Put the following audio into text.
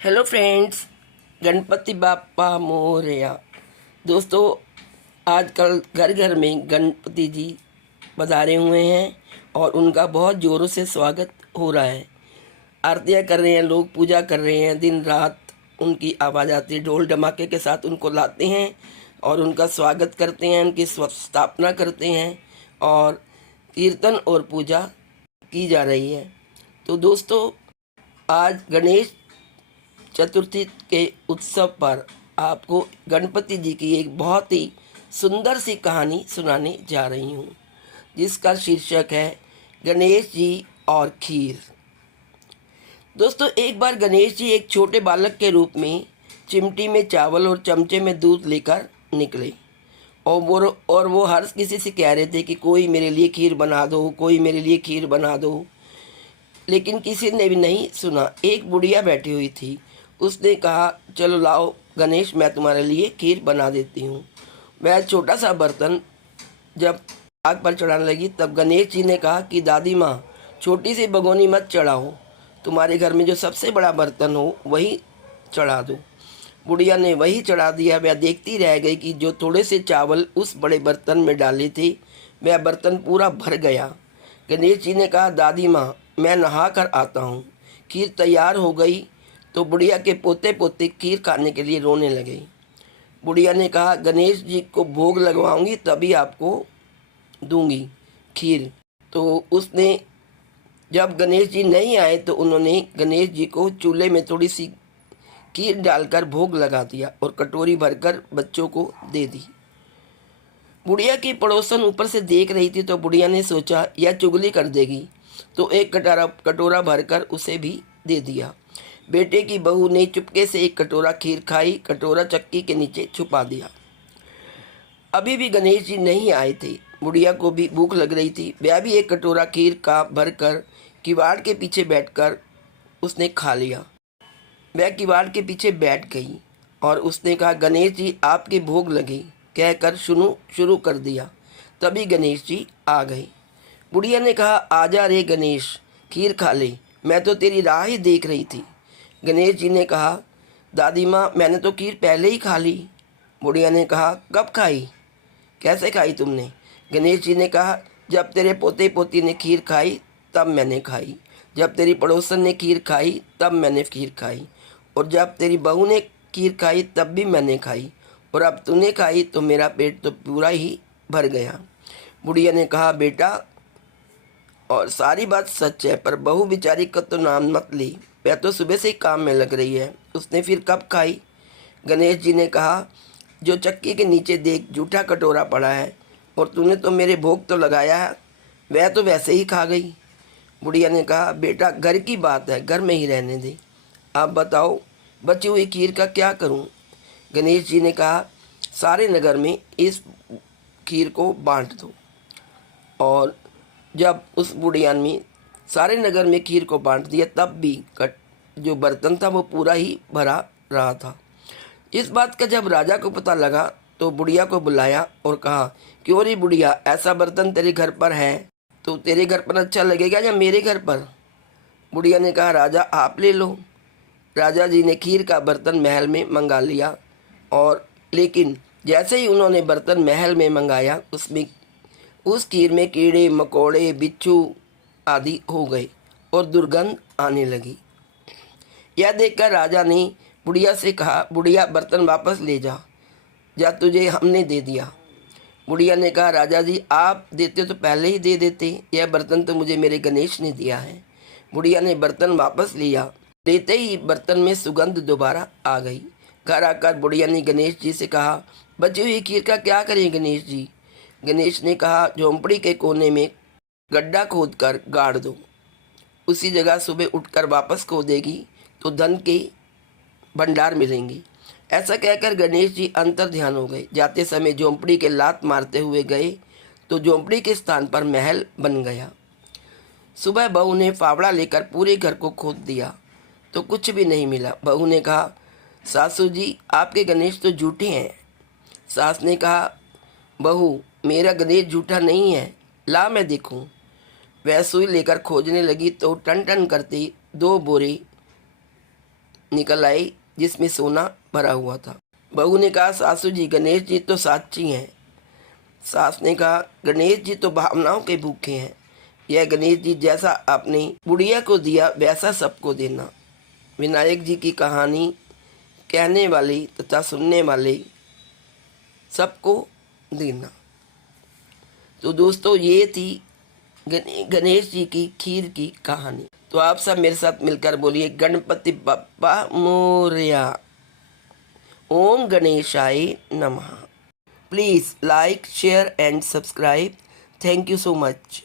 Hello friends, Ganpati Bappa Morya. दोस्तों, आजकल घर घर में गणपति जी पधारे हुए हैं और उनका बहुत ज़ोरों से स्वागत हो रहा है। आरतियाँ कर रहे हैं लोग, पूजा कर रहे हैं, दिन रात उनकी आवाज़ आती है। ढोल धमाके के साथ उनको लाते हैं और उनका स्वागत करते हैं, उनकी स्थापना करते हैं और कीर्तन और पूजा की जा रही है। तो दोस्तों, आज गणेश चतुर्थी के उत्सव पर आपको गणपति जी की एक बहुत ही सुंदर सी कहानी सुनाने जा रही हूँ, जिसका शीर्षक है गणेश जी और खीर। दोस्तों, एक बार गणेश जी एक छोटे बालक के रूप में चिमटी में चावल और चमचे में दूध लेकर निकले और वो हर किसी से कह रहे थे कि कोई मेरे लिए खीर बना दो, कोई मेरे लिए खीर बना दो। लेकिन किसी ने भी नहीं सुना। एक बुढ़िया बैठी हुई थी, उसने कहा, चलो लाओ गणेश, मैं तुम्हारे लिए खीर बना देती हूँ। वह छोटा सा बर्तन जब आग पर चढ़ाने लगी, तब गणेश जी ने कहा कि दादी माँ, छोटी सी भगोनी मत चढ़ाओ, तुम्हारे घर में जो सबसे बड़ा बर्तन हो वही चढ़ा दो। बुढ़िया ने वही चढ़ा दिया। वह देखती रह गई कि जो थोड़े से चावल उस बड़े बर्तन में डाले थे, वह बर्तन पूरा भर गया। गणेश जी ने कहा, दादी माँ, मैं नहा कर आता हूँ। खीर तैयार हो गई तो बुढ़िया के पोते पोते खीर खाने के लिए रोने लगे। बुढ़िया ने कहा, गणेश जी को भोग लगवाऊंगी तभी आपको दूंगी खीर। तो उसने जब गणेश जी नहीं आए तो उन्होंने गणेश जी को चूल्हे में थोड़ी सी खीर डालकर भोग लगा दिया और कटोरी भरकर बच्चों को दे दी। बुढ़िया की पड़ोसन ऊपर से देख रही थी, तो बुढ़िया ने सोचा यह चुगली कर देगी, तो एक कटोरा भरकर उसे भी दे दिया। बेटे की बहू ने चुपके से एक कटोरा खीर खाई, कटोरा चक्की के नीचे छुपा दिया। अभी भी गणेश जी नहीं आए थे। बुढ़िया को भी भूख लग रही थी। वह भी एक कटोरा खीर का भरकर किवाड़ के पीछे बैठकर उसने खा लिया। वह किवाड़ के पीछे बैठ गई और उसने कहा, गणेश जी आपके भोग लगे, कहकर शुरू कर दिया। तभी गणेश जी आ गए। बुढ़िया ने कहा, आजा रे गणेश, खीर खा ले, मैं तो तेरी राह ही देख रही थी। गणेश जी ने कहा, दादी माँ, मैंने तो खीर पहले ही खा ली। बुढ़िया ने कहा, कब खाई, कैसे खाई तुमने? गणेश जी ने कहा, जब तेरे पोते पोती ने खीर खाई तब मैंने खाई, जब तेरी पड़ोसन ने खीर खाई तब मैंने खीर खाई, और जब तेरी बहू ने खीर खाई तब भी मैंने खाई, और अब तूने खाई तो मेरा पेट तो पूरा ही भर गया। बुढ़िया ने कहा, बेटा, और सारी बात सच है, पर बहू बेचारी का तो नाम मत ली, वह तो सुबह से ही काम में लग रही है, उसने फिर कब खाई? गणेश जी ने कहा, जो चक्की के नीचे देख जूठा कटोरा पड़ा है, और तूने तो मेरे भोग तो लगाया है, वह तो वैसे ही खा गई। बुढ़िया ने कहा, बेटा, घर की बात है, घर में ही रहने दे। आप बताओ, बची हुई खीर का क्या करूं? गणेश जी ने कहा, सारे नगर में इस खीर को बांट दो। और जब उस बुढ़िया ने सारे नगर में खीर को बांट दिया, तब भी जो बर्तन था वो पूरा ही भरा रहा था। इस बात का जब राजा को पता लगा तो बुढ़िया को बुलाया और कहा, क्यों रे बुढ़िया, ऐसा बर्तन तेरे घर पर है तो तेरे घर पर अच्छा लगेगा या मेरे घर पर? बुढ़िया ने कहा, राजा आप ले लो। राजा जी ने खीर का बर्तन महल में मंगा लिया, और लेकिन जैसे ही उन्होंने बर्तन महल में मंगाया, उस खीर में कीड़े मकोड़े बिच्छू आदि हो गए और दुर्गंध आने लगी। यह देखकर राजा ने बुढ़िया से कहा, बुढ़िया, बर्तन वापस ले जा, तुझे हमने दे दिया। बुढ़िया ने कहा, राजा जी, आप देते तो पहले ही दे देते, यह बर्तन तो मुझे मेरे गणेश ने दिया है। बुढ़िया ने बर्तन वापस लिया। देते ही बर्तन में सुगंध दोबारा आ गई। घर आकर बुढ़िया ने गणेश जी से कहा, बची हुई खीर का क्या करें गणेश जी? गणेश ने कहा, झोंपड़ी के कोने में गड्ढा खोदकर गाड़ दो, उसी जगह सुबह उठकर वापस खोदेगी तो धन के भंडार मिलेंगे। ऐसा कहकर गणेश जी अंतर ध्यान हो गए। जाते समय झोंपड़ी के लात मारते हुए गए तो झोंपड़ी के स्थान पर महल बन गया। सुबह बहू ने फावड़ा लेकर पूरे घर को खोद दिया तो कुछ भी नहीं मिला। बहू ने कहा, सासू जी, आपके गणेश तो झूठे हैं। सास ने कहा, बहू, मेरा गणेश झूठा नहीं है, ला मैं देखूं। वह सुई लेकर खोजने लगी तो टन टन करते 2 बोरे निकल आई जिसमें सोना भरा हुआ था। बहू ने कहा, सासू जी गणेश जी तो साची हैं। सास ने कहा, गणेश जी तो भावनाओं के भूखे हैं। यह गणेश जी जैसा आपने बुढ़िया को दिया वैसा सबको देना। विनायक जी की कहानी कहने वाले तथा सुनने वाले सबको देना। तो दोस्तों ये थी गणेश जी की खीर की कहानी। तो आप सब मेरे साथ मिलकर बोलिए, गणपति बप्पा मोरया। ओम गणेशाय नमः। Please like, share and subscribe. Thank you so much.